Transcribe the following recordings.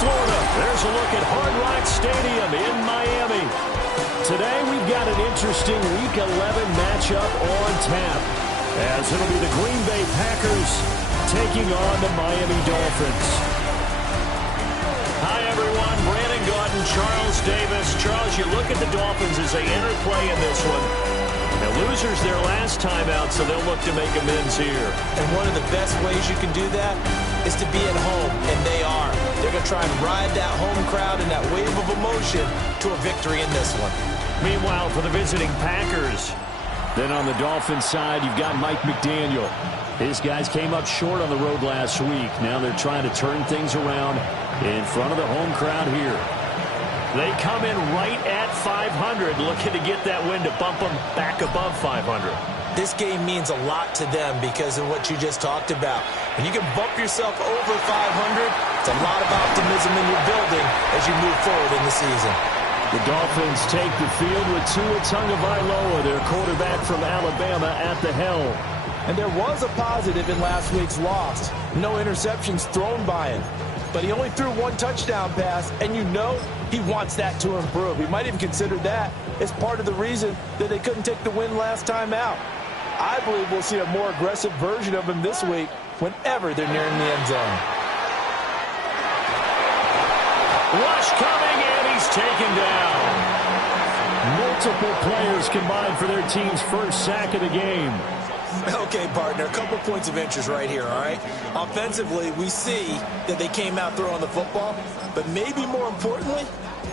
Florida. There's a look at Hard Rock Stadium in Miami. Today we've got an interesting Week 11 matchup on tap, as it'll be the Green Bay Packers taking on the Miami Dolphins. Hi, everyone. Brandon Gaudin, Charles Davis. Charles, you look at the Dolphins as they enter play in this one. Now, losers their last time out, so they'll look to make amends here. And one of the best ways you can do that is to be at home, and they are. They're going to try and ride that home crowd and that wave of emotion to a victory in this one. Meanwhile, for the visiting Packers, then on the Dolphins side, you've got Mike McDaniel. His guys came up short on the road last week. Now they're trying to turn things around in front of the home crowd here. They come in right at 500, looking to get that win to bump them back above 500. This game means a lot to them because of what you just talked about. When you can bump yourself over 500, it's a lot of optimism in your building as you move forward in the season. The Dolphins take the field with Tua Tagovailoa, their quarterback from Alabama, at the helm. And there was a positive in last week's loss. No interceptions thrown by him. But he only threw one touchdown pass, and you know he wants that to improve. He might even consider that as part of the reason that they couldn't take the win last time out. I believe we'll see a more aggressive version of him this week whenever they're nearing the end zone. Rush coming, and he's taken down. Multiple players combined for their team's first sack of the game. Okay, partner, a couple points of interest right here, all right? Offensively, we see that they came out throwing the football, but maybe more importantly,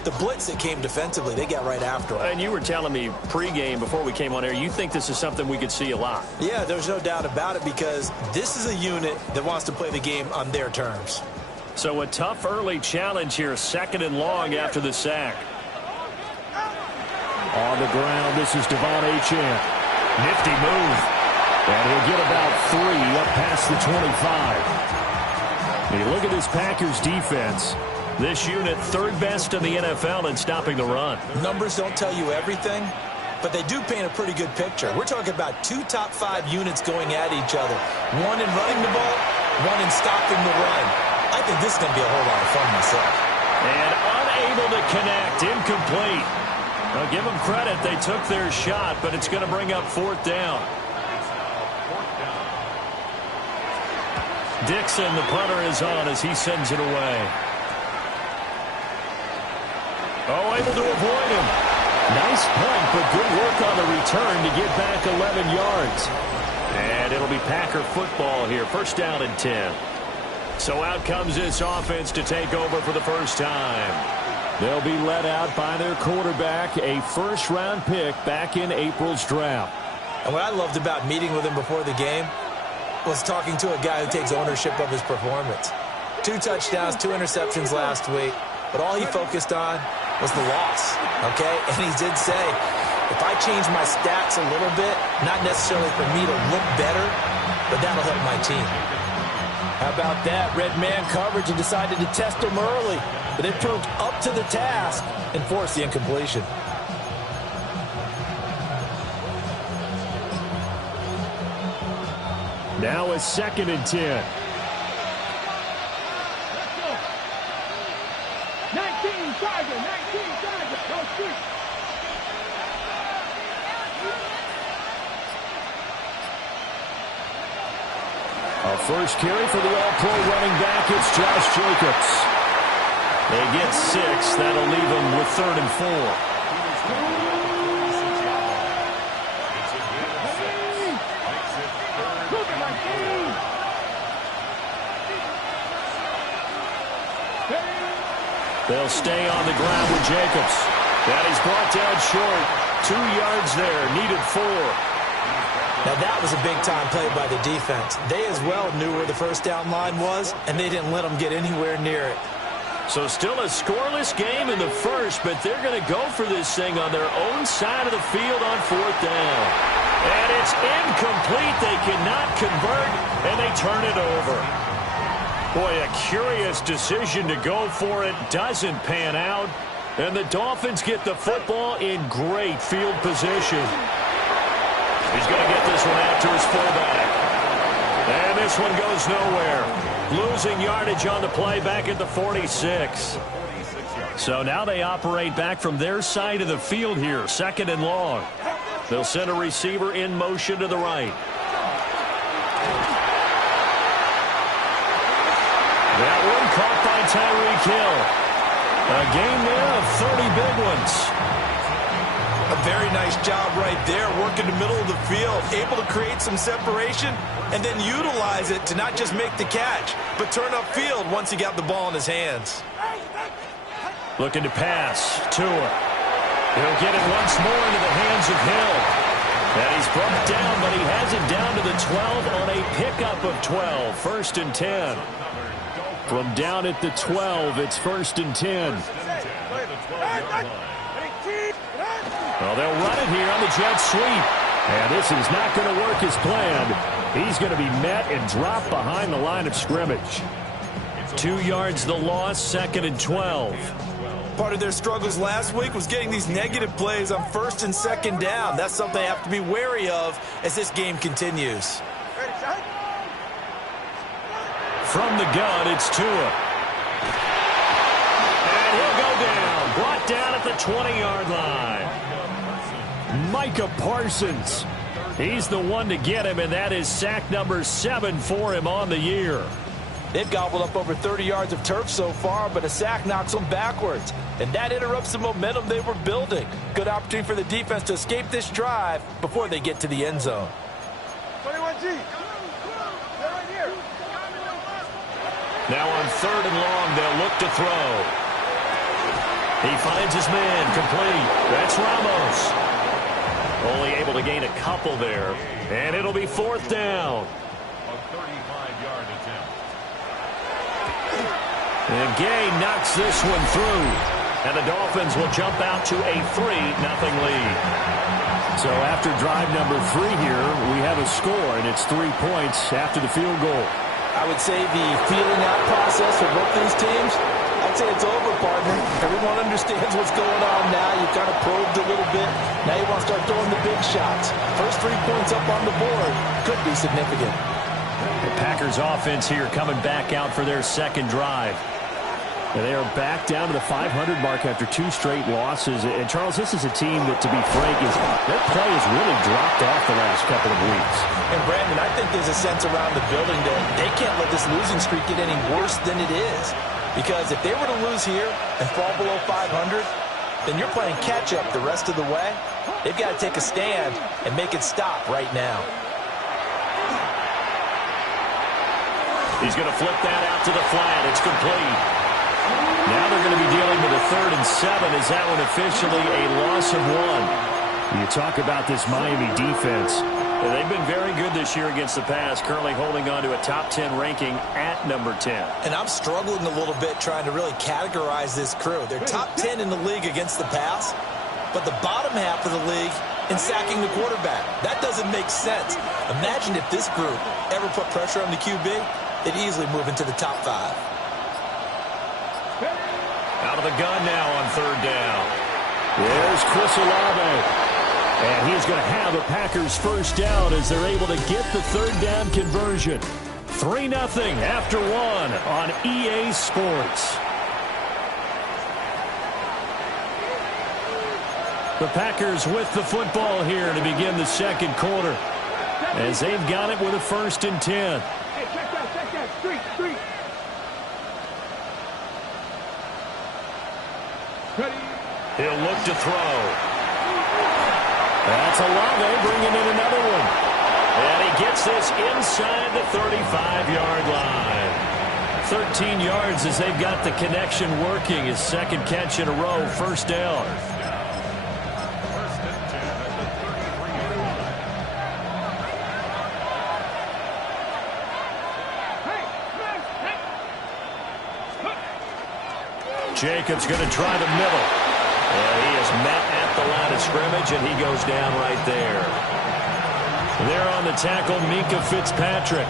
the blitz that came defensively, they got right after it. And you were telling me pregame before we came on air, you think this is something we could see a lot. Yeah, there's no doubt about it because this is a unit that wants to play the game on their terms. So a tough early challenge here, 2nd and long after the sack. On the ground, this is Devon Achane. Nifty move. And he'll get about 3 up past the 25. And you look at this Packers defense. This unit, 3rd best in the NFL in stopping the run. Numbers don't tell you everything, but they do paint a pretty good picture. We're talking about 2 top 5 units going at each other. One in running the ball, one in stopping the run. I think this is going to be a whole lot of fun myself. And unable to connect, incomplete. Now give them credit, they took their shot, but it's going to bring up 4th down. Dixon, the punter, is on as he sends it away. Oh, able to avoid him. Nice punt, but good work on the return to get back 11 yards. And it'll be Packer football here. 1st down and 10. So out comes this offense to take over for the first time. They'll be led out by their quarterback, a 1st-round pick back in April's draft. And what I loved about meeting with him before the game was talking to a guy who takes ownership of his performance. 2 touchdowns, 2 interceptions last week, but all he focused on was the loss, okay? And he did say, if I change my stats a little bit, not necessarily for me to look better, but that'll help my team. How about that? Red man coverage and decided to test him early, but it proved up to the task and forced the incompletion. Now it's 2nd and 10. 19 target, go street. A first carry for the all-pro running back, it's Josh Jacobs. They get 6, that'll leave them with 3rd and 4. They'll stay on the ground with Jacobs. And he's brought down short. 2 yards there, needed 4. Now that was a big-time play by the defense. They as well knew where the 1st down line was, and they didn't let them get anywhere near it. So still a scoreless game in the 1st, but they're going to go for this thing on their own side of the field on 4th down. And it's incomplete. They cannot convert, and they turn it over. Boy, a curious decision to go for it. Doesn't pan out. And the Dolphins get the football in great field position. He's going to get this one out to his fullback. And this one goes nowhere. Losing yardage on the play back at the 46. So now they operate back from their side of the field here, 2nd and long. They'll send a receiver in motion to the right. That one caught by Tyreek Hill. A gain there of 30 big ones. A very nice job right there, working the middle of the field, able to create some separation, and then utilize it to not just make the catch, but turn upfield once he got the ball in his hands. Looking to pass. Tua. He'll get it once more into the hands of Hill. And he's brought down, but he has it down to the 12 on a pickup of 12. 1st and 10. From down at the 12, it's 1st and 10. Well, they'll run it here on the jet sweep. And this is not going to work as planned. He's going to be met and dropped behind the line of scrimmage. 2 yards the loss, 2nd and 12. Part of their struggles last week was getting these negative plays on 1st and 2nd down. That's something they have to be wary of as this game continues. From the gun, it's Tua. And he'll go down. Brought down at the 20-yard line. Micah Parsons. He's the one to get him, and that is sack number 7 for him on the year. They've gobbled up over 30 yards of turf so far, but a sack knocks them backwards. And that interrupts the momentum they were building. Good opportunity for the defense to escape this drive before they get to the end zone. 21G. Right here. Now on 3rd and long, they'll look to throw. He finds his man, complete. That's Ramos. Only able to gain a couple there. And it'll be 4th down. A 35-yard attempt. And Gay knocks this one through. And the Dolphins will jump out to a 3-0 lead. So after drive number 3 here, we have a score, and it's 3 points after the field goal. I would say the feeling out process for both these teams, I'd say it's over, partner. Everyone understands what's going on now. You kind of probed a little bit. Now you want to start throwing the big shots. First 3 points up on the board could be significant. The Packers offense here coming back out for their 2nd drive. And they are back down to the 500 mark after 2 straight losses. And, Charles, this is a team that, to be frank, their play has really dropped off the last couple of weeks. And, Brandon, I think there's a sense around the building that they can't let this losing streak get any worse than it is. Because if they were to lose here and fall below 500, then you're playing catch-up the rest of the way. They've got to take a stand and make it stop right now. He's going to flip that out to the flat. It's complete. Now they're going to be dealing with a 3rd and 7. Is that one officially a loss of 1? You talk about this Miami defense. They've been very good this year against the pass, currently holding on to a top 10 ranking at number 10. And I'm struggling a little bit trying to really categorize this crew. They're top 10 in the league against the pass, but the bottom half of the league in sacking the quarterback. That doesn't make sense. Imagine if this group ever put pressure on the QB, they'd easily move into the top 5. Out of the gun now on 3rd down. There's Chris Olave. And he's going to have a Packers first down as they're able to get the 3rd down conversion. 3-0 after 1 on EA Sports. The Packers with the football here to begin the 2nd quarter, as they've got it with a 1st and 10. Hey, check that. Street. Ready. He'll look to throw. That's Olave bringing in another one. And he gets this inside the 35-yard line. 13 yards as they've got the connection working. His 2nd catch in a row, 1st down. Jacobs going to try the middle. And he is met at the line of scrimmage, and he goes down right there. There on the tackle, Minkah Fitzpatrick.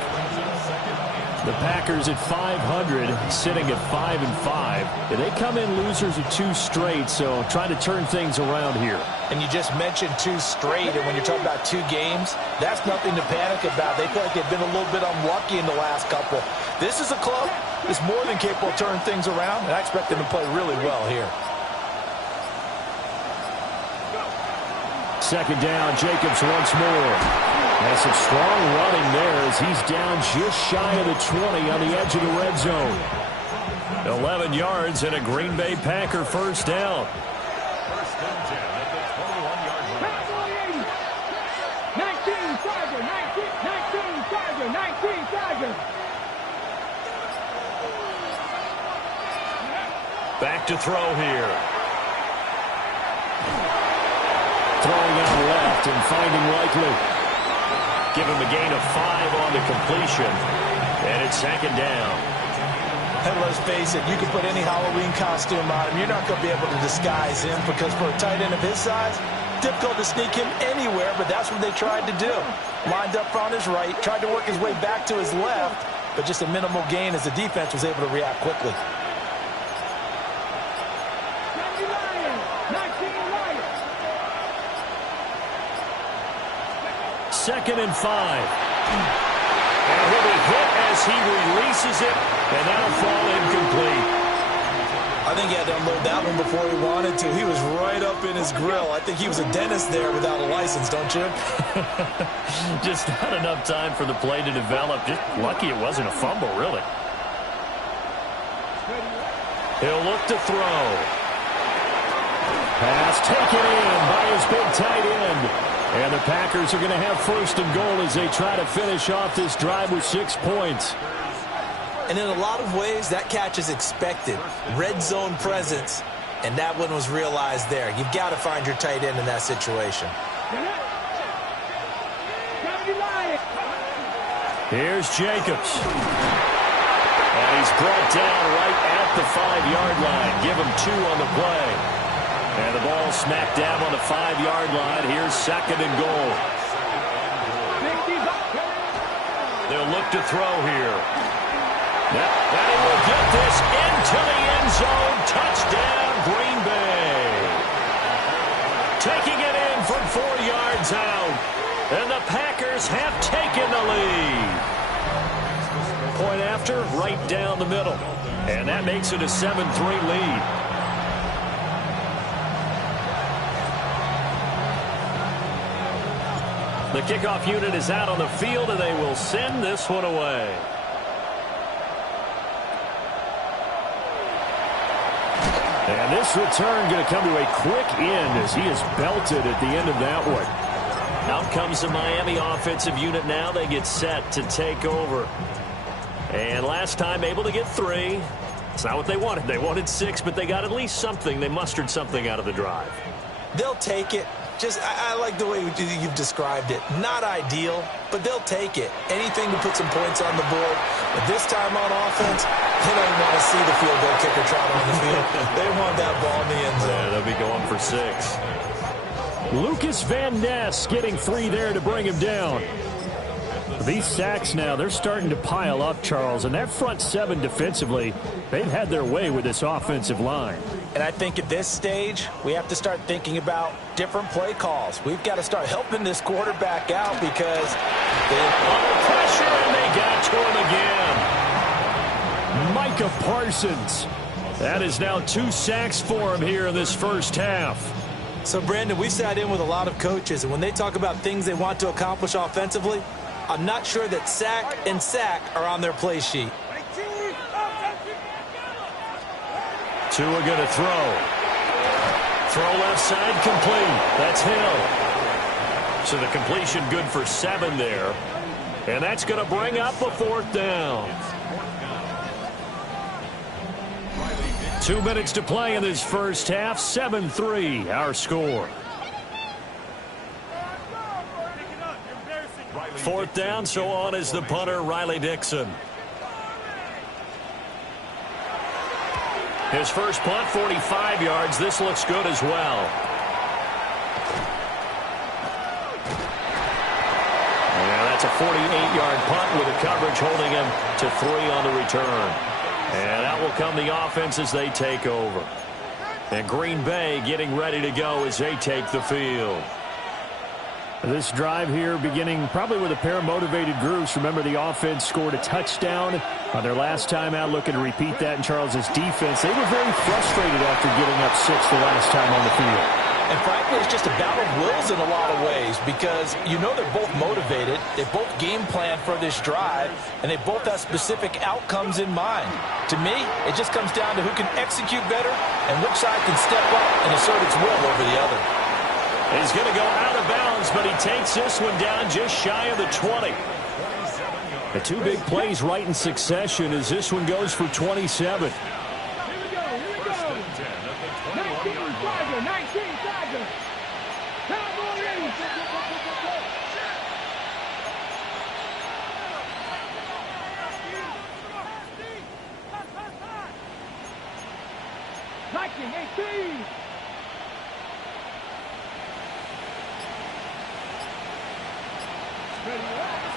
The Packers at 500, sitting at 5-5. They come in losers of 2 straight, so trying to turn things around here. And you just mentioned 2 straight, and when you're talking about 2 games, that's nothing to panic about. They feel like they've been a little bit unlucky in the last couple. This is a club that's more than capable of turning things around, and I expect them to play really well here. Second down, Jacobs once more. And some strong running there as he's down just shy of the 20 on the edge of the red zone. 11 yards and a Green Bay Packer first down. First and 10 at the 21-yard line. 19 Charger, 19 Charger, 19 Charger. Back to throw here. Throwing out left and finding Likely. Give him a gain of 5 on the completion. And it's second down. And let's face it, you can put any Halloween costume on him. You're not going to be able to disguise him because for a tight end of his size, difficult to sneak him anywhere, but that's what they tried to do. Lined up on his right, tried to work his way back to his left, but just a minimal gain as the defense was able to react quickly. Second and 5. And he'll be hit as he releases it, and that'll fall incomplete. I think he had to unload that one before he wanted to. He was right up in his grill. I think he was a dentist there without a license, don't you? Just not enough time for the play to develop. Just lucky it wasn't a fumble, really. He'll look to throw. Pass taken in by his big tight end. And the Packers are going to have first and goal as they try to finish off this drive with 6 points. And in a lot of ways, that catch is expected. Red zone presence, and that one was realized there. You've got to find your tight end in that situation. Here's Jacobs. And he's brought down right at the 5-yard line. Give him 2 on the play. And the ball smacked down on the 5-yard line. Here's second and goal. They'll look to throw here. And he will get this into the end zone. Touchdown, Green Bay. Taking it in from 4 yards out. And the Packers have taken the lead. Point after, right down the middle. And that makes it a 7-3 lead. The kickoff unit is out on the field, and they will send this one away. And this return going to come to a quick end as he is belted at the end of that one. Out comes the Miami offensive unit now. They get set to take over. And last time able to get 3. It's not what they wanted. They wanted 6, but they got at least something. They mustered something out of the drive. They'll take it. I like the way you've described it. Not ideal, but they'll take it. Anything to put some points on the board. But this time on offense, they don't want to see the field goal kicker trot on the field. They want that ball in the end zone. Yeah, they'll be going for 6. Lucas Van Ness getting 3 there to bring him down. These sacks now, they're starting to pile up, Charles. And that front 7 defensively, they've had their way with this offensive line. And I think at this stage, we have to start thinking about different play calls. We've got to start helping this quarterback out because they're under pressure, and they got to him again. Micah Parsons. That is now 2 sacks for him here in this first half. So, Brandon, we sat in with a lot of coaches, and when they talk about things they want to accomplish offensively, I'm not sure that sack and sack are on their play sheet. Tua going to throw. Throw left side complete. That's Hill. So the completion good for 7 there. And that's going to bring up a 4th down. 2 minutes to play in this first half. 7-3 our score. 4th down, so on is the punter, Riley Dixon. His first punt, 45 yards. This looks good as well. Yeah, that's a 48-yard punt with a coverage holding him to 3 on the return. And out will come the offense as they take over. And Green Bay getting ready to go as they take the field. This drive here beginning probably with a pair of motivated groups. Remember, the offense scored a touchdown on their last time out, looking to repeat that in Charles's defense. They were very frustrated after giving up 6 the last time on the field. And frankly, it's just a battle of wills in a lot of ways because you know they're both motivated, they both game plan for this drive, and they both have specific outcomes in mind. To me, it just comes down to who can execute better and which side can step up and assert its will over the other. He's going to go out of bounds, but he takes this one down just shy of the 20. The 2 big plays right in succession as this one goes for 27. Here we go. 19 Charger, 19 Charger. Cowboy ready. Viking 18.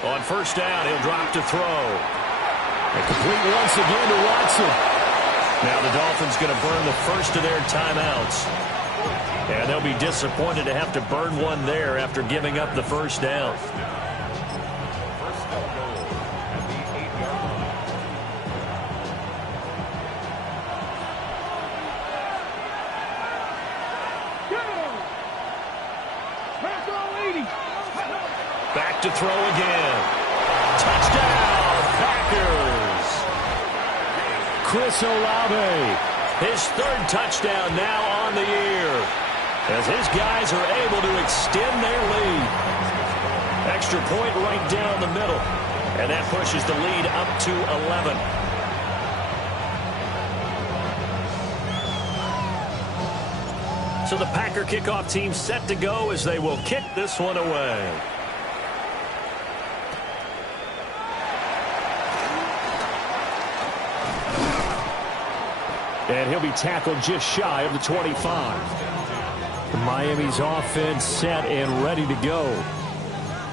On first down, he'll drop to throw. And complete once again to Watson. Now the Dolphins going to burn the first of their timeouts. And they'll be disappointed to have to burn one there after giving up the first down. Back to throw again. Touchdown, Packers. Chris Olave. His 3rd touchdown now on the year, as his guys are able to extend their lead. Extra point right down the middle, and that pushes the lead up to 11. So the Packer kickoff team set to go as they will kick this one away. And he'll be tackled just shy of the 25. Miami's offense set and ready to go.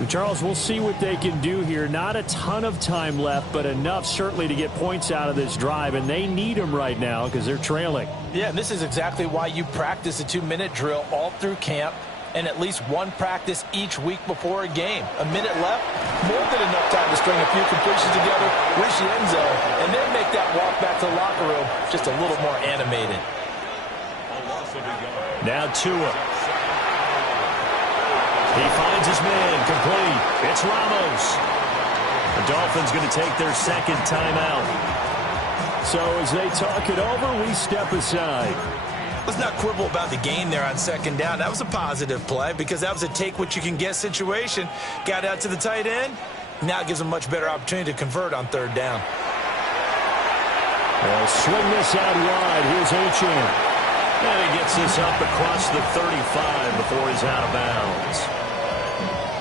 Charles, we'll see what they can do here. Not a ton of time left, but enough certainly to get points out of this drive, and they need them right now because they're trailing. Yeah, and this is exactly why you practice a 2-minute drill all through camp and at least one practice each week before a game. A minute left, more than enough time to string a few completions together, reach the end zone, and then make that walk back to the locker room just a little more animated. Now Tua. He finds his man, complete. It's Ramos. The Dolphins going to take their 2nd timeout. So as they talk it over, we step aside. Let's not quibble about the gain there on 2nd down. That was a positive play because that was a take-what-you-can-get situation. Got out to the tight end. Now it gives them a much better opportunity to convert on 3rd down. They'll swing this out wide. Here's Achane. And he gets this up across the 35 before he's out of bounds.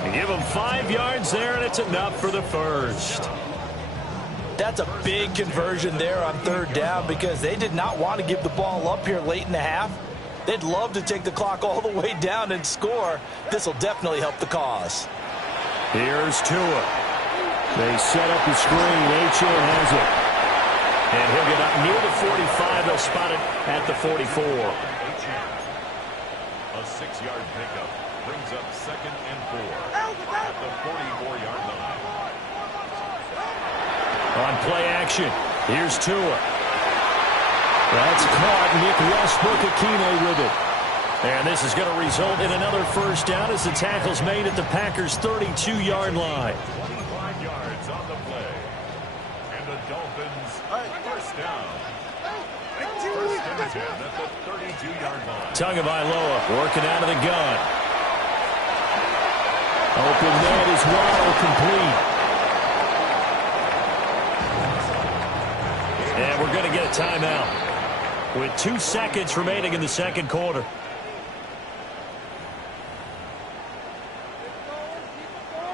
You give him 5 yards there, and it's enough for the first. That's a big conversion there on 3rd down because they did not want to give the ball up here late in the half. They'd love to take the clock all the way down and score. This will definitely help the cause. Here's Tua. They set up the screen. Achane has it. And he'll get up near the 45. They'll spot it at the 44. A 6-yard pickup brings up 2nd and 4 at the 44-yard line. On play action, here's Tua. That's caught. Nick Westbrook-Akine with it. And this is going to result in another first down as the tackle's made at the Packers' 32-yard line. 25 yards on the play. And the Dolphins first down. First and 10 at the 32-yard line. Tagovailoa working out of the gun. Open net is Waddle, complete. And we're going to get a timeout with 2 seconds remaining in the 2nd quarter.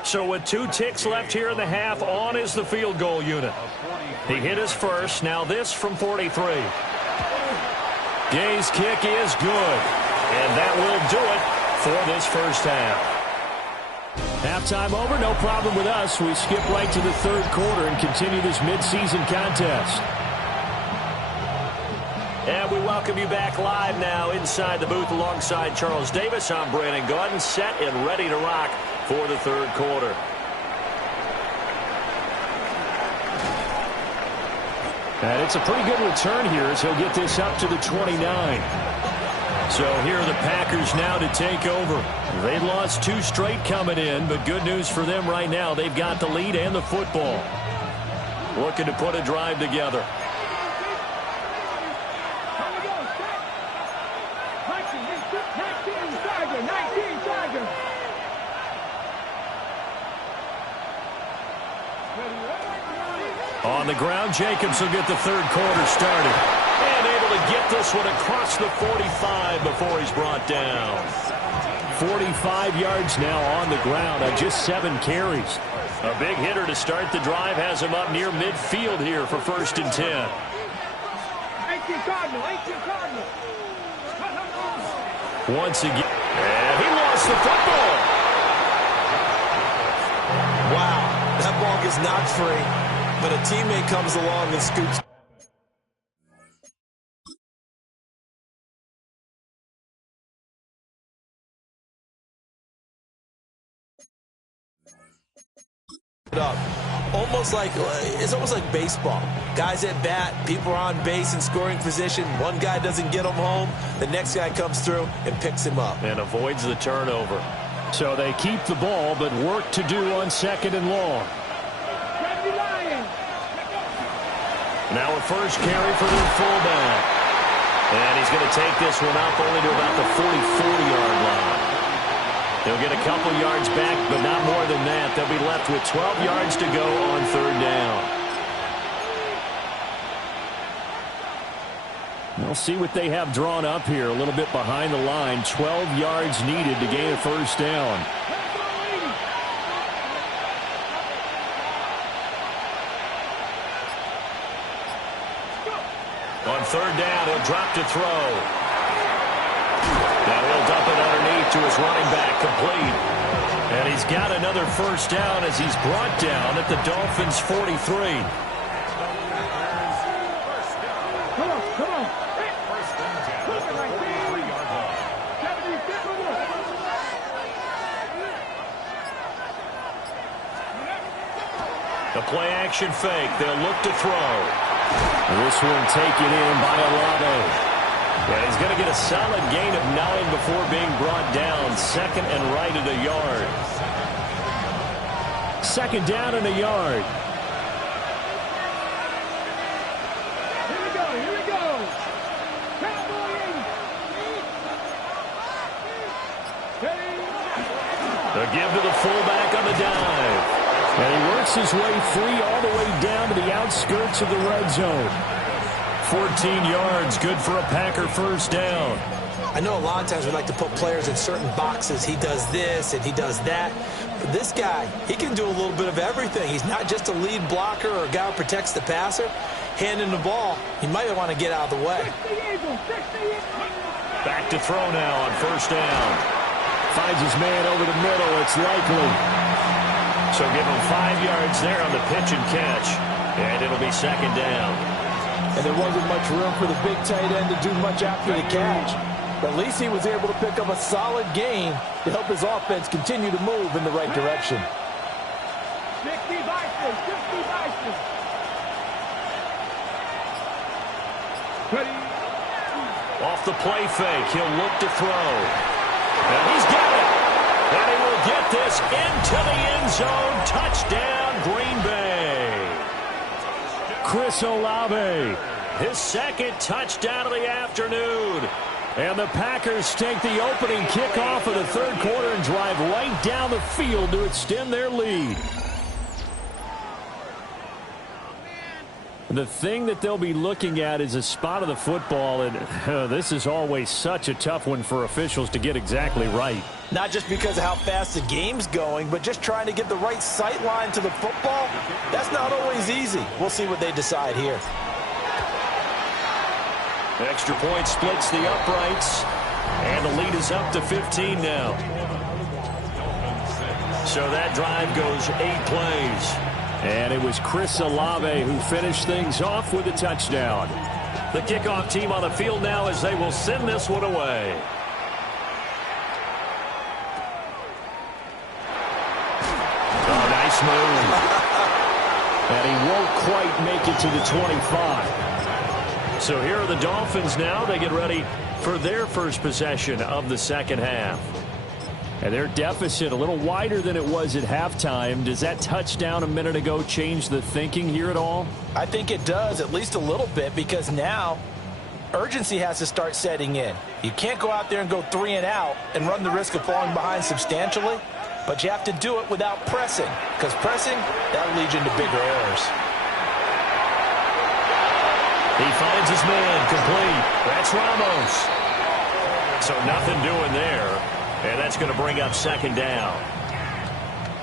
So with 2 ticks left here in the half, on is the field goal unit. He hit his first. Now this from 43. Gay's kick is good. And that will do it for this first half. Halftime over, no problem with us. We skip right to the third quarter and continue this midseason contest. And we welcome you back live now inside the booth alongside Charles Davis. I'm Brandon Gaudin, set and ready to rock for the third quarter. And it's a pretty good return here as he'll get this up to the 29. So here are the Packers now to take over. They lost 2 straight coming in, but good news for them right now. They've got the lead and the football. Looking to put a drive together. On the ground, Jacobs will get the third quarter started. And able to get this one across the 45 before he's brought down. 45 yards now on the ground on just 7 carries. A big hitter to start the drive has him up near midfield here for 1st and 10. Once again, and he lost the football. Wow, that ball gets knocked free, but a teammate comes along and scoops it up. It's almost like baseball. Guys at bat, people are on base in scoring position. One guy doesn't get him home. The next guy comes through and picks him up. And avoids the turnover. So they keep the ball, but work to do on 2nd and long. Now a first carry for their fullback. And he's going to take this one up only to about the 40-yard line. They'll get a couple yards back, but not more than that. They'll be left with 12 yards to go on 3rd down. We'll see what they have drawn up here. A little bit behind the line. 12 yards needed to gain a 1st down. On 3rd down, he'll drop to throw. Now he'll dump it underneath to his running back, complete. And he's got another 1st down as he's brought down at the Dolphins' 43. Come on. The play action fake. They'll look to throw. This one taken in by Olave. And he's going to get a solid gain of 9 before being brought down. 2nd and right at a yard. 2nd down and a yard. Here we go. The give to the fullback on the dive. And he works his way free all the way down to the outskirts of the red zone. 14 yards, good for a Packer 1st down. I know a lot of times we like to put players in certain boxes. He does this and he does that. But this guy, he can do a little bit of everything. He's not just a lead blocker or a guy who protects the passer. Handing the ball, he might want to get out of the way. Back to throw now on 1st down. Finds his man over the middle. It's likely. So give him 5 yards there on the pitch and catch. And it'll be 2nd down. And there wasn't much room for the big tight end to do much after the catch. But at least he was able to pick up a solid gain to help his offense continue to move in the right direction. 60 vices. Off the play fake, he'll look to throw. And he's got it. And he will get this into the end zone. Touchdown, Green Bay. Chris Olave. His 2nd touchdown of the afternoon. And the Packers take the opening kickoff of the 3rd quarter and drive right down the field to extend their lead. The thing that they'll be looking at is a spot of the football, and this is always such a tough one for officials to get exactly right. Not just because of how fast the game's going, but just trying to get the right sight line to the football. That's not always easy. We'll see what they decide here. Extra point splits the uprights, and the lead is up to 15 now. So that drive goes 8 plays. And it was Chris Olave who finished things off with a touchdown. The kickoff team on the field now as they will send this one away. Oh, nice move. And he won't quite make it to the 25. So here are the Dolphins now. They get ready for their first possession of the second half. And their deficit a little wider than it was at halftime. Does that touchdown a minute ago change the thinking here at all? I think it does, at least a little bit, because now urgency has to start setting in. You can't go out there and go 3 and out and run the risk of falling behind substantially, but you have to do it without pressing, because pressing, that'll lead you into bigger errors. He finds his man complete. That's Ramos. So nothing doing there. And that's going to bring up second down.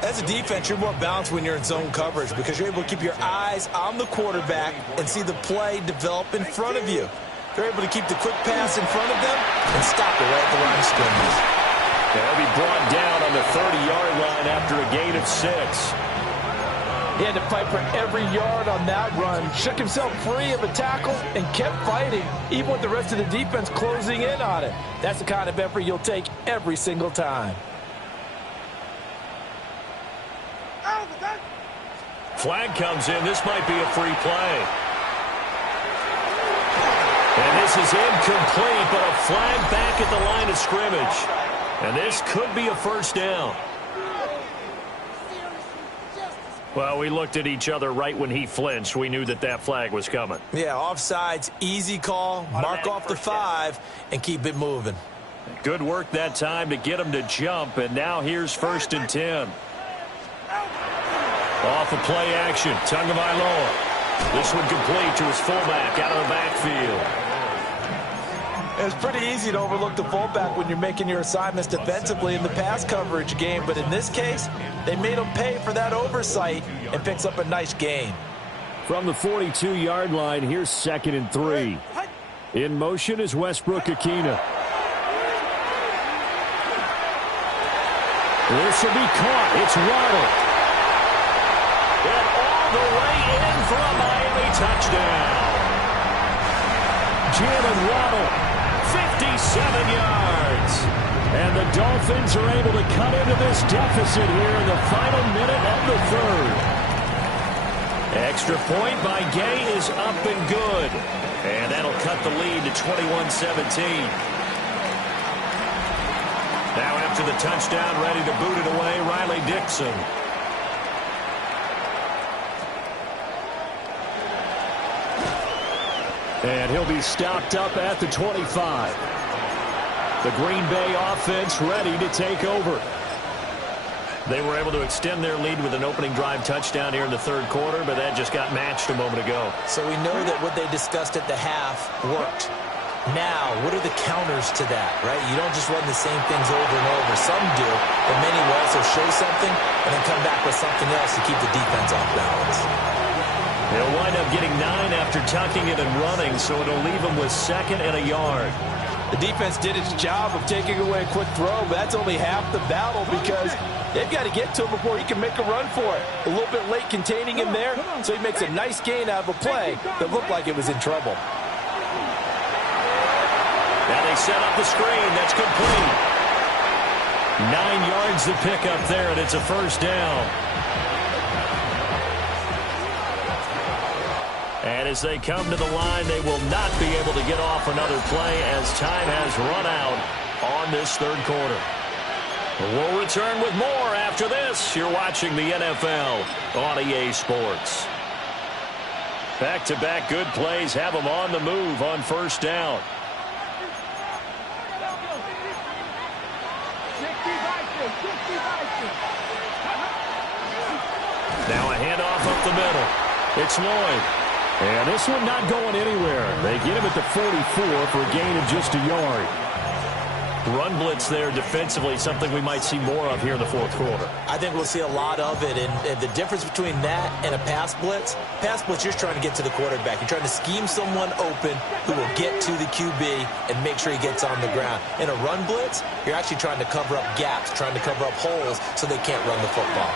As a defense, you're more balanced when you're in zone coverage because you're able to keep your eyes on the quarterback and see the play develop in front of you. They're able to keep the quick pass in front of them and stop it right at the line of scrimmage. They'll be brought down on the 30-yard line after a gain of 6. He had to fight for every yard on that run, shook himself free of a tackle, and kept fighting, even with the rest of the defense closing in on it. That's the kind of effort you'll take every single time. Flag comes in. This might be a free play. And this is incomplete, but a flag back at the line of scrimmage. And this could be a first down. Well, we looked at each other right when he flinched. We knew that that flag was coming. Yeah, offsides, easy call, mark off the 5, and keep it moving. Good work that time to get him to jump, and now here's 1st and 10. Off of play action, Tagovailoa. This one complete to his fullback out of the backfield. It's pretty easy to overlook the fullback when you're making your assignments defensively in the pass coverage game, but in this case, they made him pay for that oversight and picks up a nice gain. From the 42-yard line, here's 2nd and 3. In motion is Westbrook-Akina. This will be caught. It's Waddle. And all the way in for a Miami touchdown. Jalen Waddle, 57 yards. And the Dolphins are able to cut into this deficit here in the final minute of the 3rd. Extra point by Gay is up and good. And that'll cut the lead to 21-17. Now after the touchdown, ready to boot it away, Riley Dixon. And he'll be stopped up at the 25. The Green Bay offense ready to take over. They were able to extend their lead with an opening drive touchdown here in the 3rd quarter, but that just got matched a moment ago. So we know that what they discussed at the half worked. Now, what are the counters to that, right? You don't just run the same things over and over. Some do, but many will also show something and then come back with something else to keep the defense off balance. He'll wind up getting 9 after tucking it and running, so it'll leave him with 2nd and a yard. The defense did its job of taking away a quick throw, but that's only half the battle because they've got to get to him before he can make a run for it. A little bit late containing him there, so he makes a nice gain out of a play that looked like it was in trouble. Now they set up the screen. That's complete. 9 yards to pick up there, and it's a first down. And as they come to the line, they will not be able to get off another play as time has run out on this 3rd quarter. We'll return with more after this. You're watching the NFL on EA Sports. Back-to-back good plays have them on the move on first down. Now a handoff up the middle. It's Lloyd. And this one not going anywhere. They get him at the 44 for a gain of just a yard. Run blitz there defensively, something we might see more of here in the fourth quarter. I think we'll see a lot of it, and the difference between that and a pass blitz, you're trying to get to the quarterback. You're trying to scheme someone open who will get to the QB and make sure he gets on the ground. In a run blitz, you're actually trying to cover up gaps, trying to cover up holes so they can't run the football.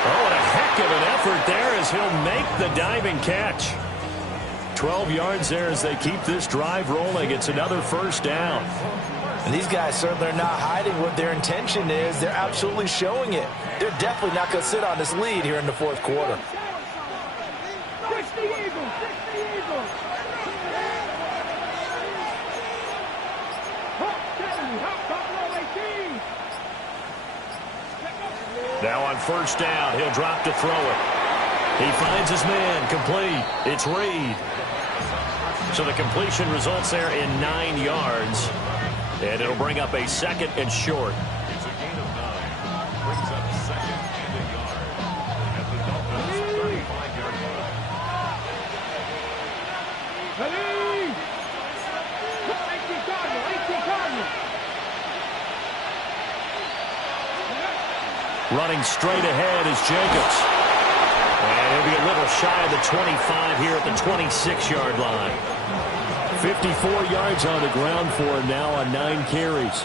Oh, what a heck of an effort there as he'll make the diving catch. 12 yards there as they keep this drive rolling. It's another first down. And these guys certainly are not hiding what their intention is. They're absolutely showing it. They're definitely not going to sit on this lead here in the fourth quarter. Now on first down, he'll drop to throw it. He finds his man, complete. It's Reed. So the completion results there in 9 yards. And it'll bring up a second and short. It's a gain of 9. Brings up second and a yard at the Dolphins' 35-yard line. Running straight ahead is Jacobs. And he'll be a little shy of the 25 here at the 26-yard line. 54 yards on the ground for him now on 9 carries.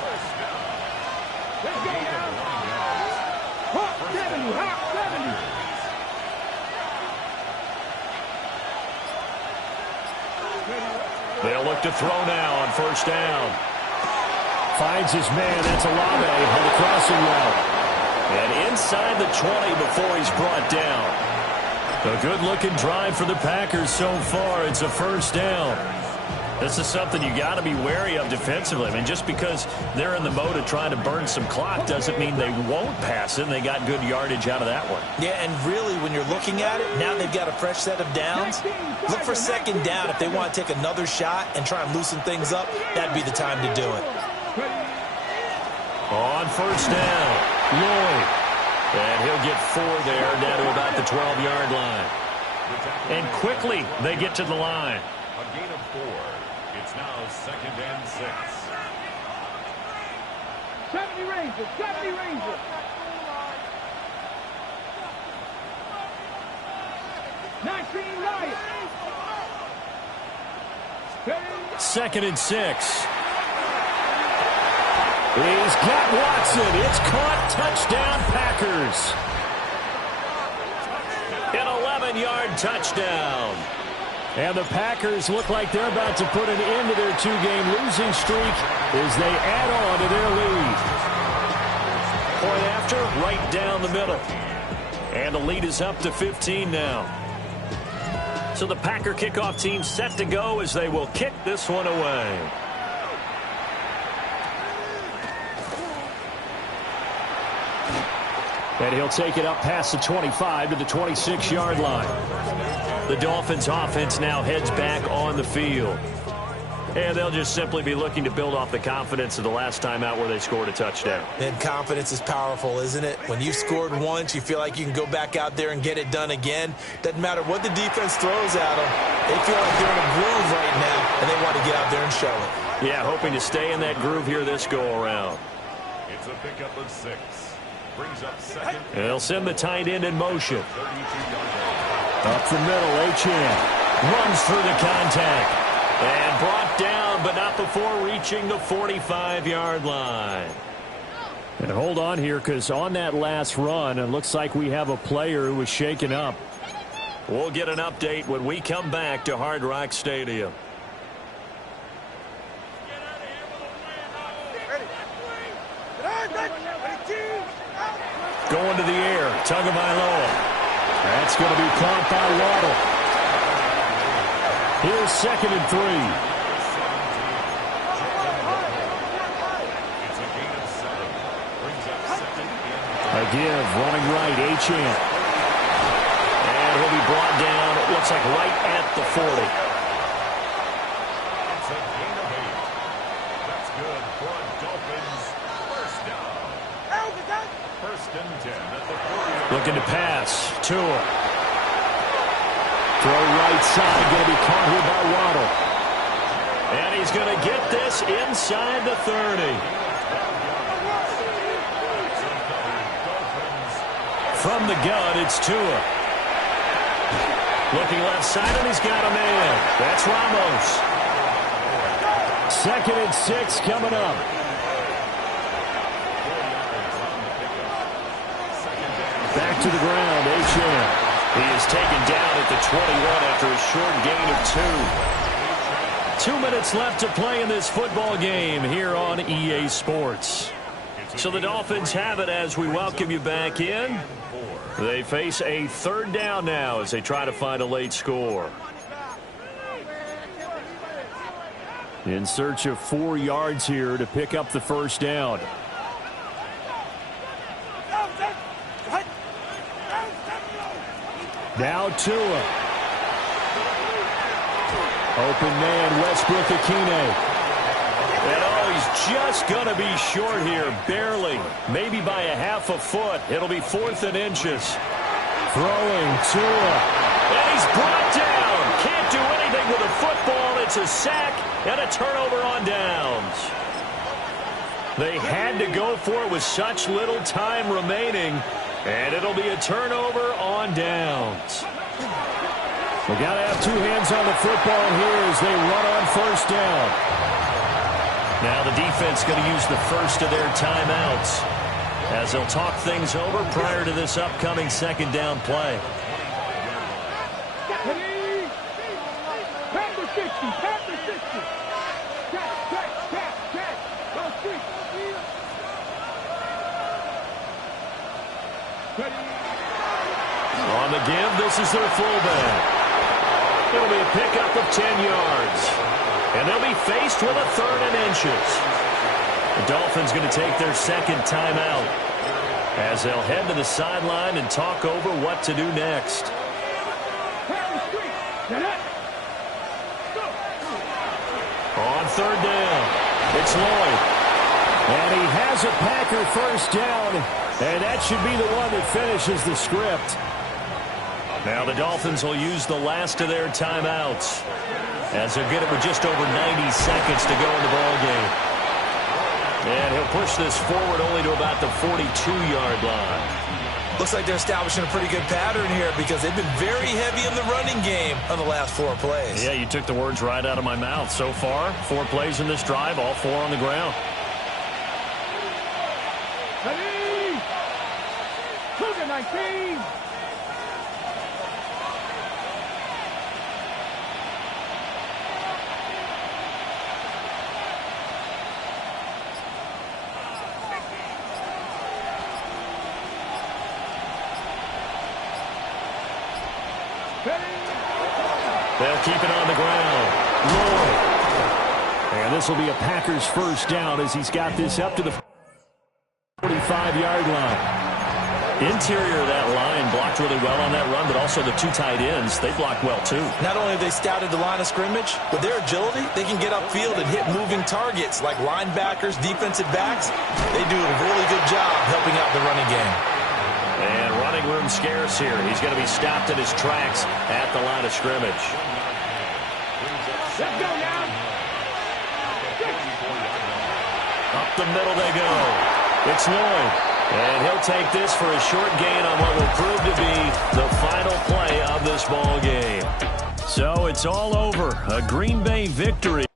They'll look to throw now on first down. Finds his man. That's Olave on the crossing route. And inside the 20 before he's brought down. A good-looking drive for the Packers so far. It's a first down. This is something you got to be wary of defensively. I mean, just because they're in the mode of trying to burn some clock doesn't mean they won't pass it. And they got good yardage out of that one. Yeah, and really, when you're looking at it, now they've got a fresh set of downs. Look for second down. If they want to take another shot and try and loosen things up, that'd be the time to do it. On first down, Lloyd. And he'll get 4 there, down to about the 12-yard line. And quickly, they get to the line. A gain of 4. It's now second and 6. 70 Rangers, 70 Rangers. 19 Lions. Second and 6. He's got Watson. It's caught. Touchdown, Packers. An 11-yard touchdown. And the Packers look like they're about to put an end to their 2-game losing streak as they add on to their lead. Point after, right down the middle. And the lead is up to 15 now. So the Packer kickoff team set to go as they will kick this one away. And he'll take it up past the 25 to the 26-yard line. The Dolphins offense now heads back on the field. And they'll just simply be looking to build off the confidence of the last time out where they scored a touchdown. And confidence is powerful, isn't it? When you've scored once, you feel like you can go back out there and get it done again. Doesn't matter what the defense throws at them. They feel like they're in a groove right now, and they want to get out there and show it. Yeah, hoping to stay in that groove here this go-around. It's a pickup of 6. Brings up second. And they'll send the tight end in motion. 32-yard line. Up the middle, Achane. Runs through the contact. And brought down, but not before reaching the 45-yard line. And hold on here, because on that last run, it looks like we have a player who was shaken up. We'll get an update when we come back to Hard Rock Stadium. Going to the air, Tagovailoa. That's going to be caught by Waddle. Here's second and 3. A give, running right, Achane. And he'll be brought down, it looks like right at the 40. It's a gain of 8. That's good for a Dolphins first down. First and 10 at the 40. Looking to pass, Tua. Throw right side, going to be caught here by Waddle. And he's going to get this inside the 30. From the gun, it's Tua. Looking left side, and he's got a man. That's Ramos. 2nd and 6 coming up. Back to the ground, H.M. He is taken down at the 21 after a short gain of 2. 2 minutes left to play in this football game here on EA Sports. So the Dolphins have it as we welcome you back in. They face a 3rd down now as they try to find a late score. In search of 4 yards here to pick up the 1st down. Now Tua. Open man, Westbrook-Ikhine. And he's just going to be short here, barely. Maybe by a half a foot. It'll be 4th and inches. Throwing Tua. And he's brought down. Can't do anything with a football. It's a sack and a turnover on downs. They had to go for it with such little time remaining. And it'll be a turnover on downs. We got to have 2 hands on the football here as they run on 1st down. Now the defense going to use the first of their timeouts as they'll talk things over prior to this upcoming 2nd down play. On the give, this is their fullback. It'll be a pickup of 10 yards. And they'll be faced with a 3rd and inches. The Dolphins going to take their 2nd timeout as they'll head to the sideline and talk over what to do next. On 3rd down, it's Lloyd. And he has a Packer 1st down, and that should be the one that finishes the script. Now the Dolphins will use the last of their timeouts as they'll get it with just over 90 seconds to go in the ball game. And he'll push this forward only to about the 42-yard line. Looks like they're establishing a pretty good pattern here because they've been very heavy in the running game on the last 4 plays. Yeah, you took the words right out of my mouth. So far, 4 plays in this drive, all 4 on the ground. Ready? Cougar 19. They'll keep it on the ground. Lloyd. And this will be a Packers 1st down as he's got this up to the 45-yard line. Interior of that line blocked really well on that run, but also the 2 tight ends, they blocked well too. Not only have they scouted the line of scrimmage, with their agility, they can get upfield and hit moving targets like linebackers, defensive backs. They do a really good job helping out the running game. And running room scarce here. He's going to be stopped in his tracks at the line of scrimmage. Let's go now. Up the middle they go. It's Lloyd. And he'll take this for a short gain on what will prove to be the final play of this ball game. So it's all over. A Green Bay victory.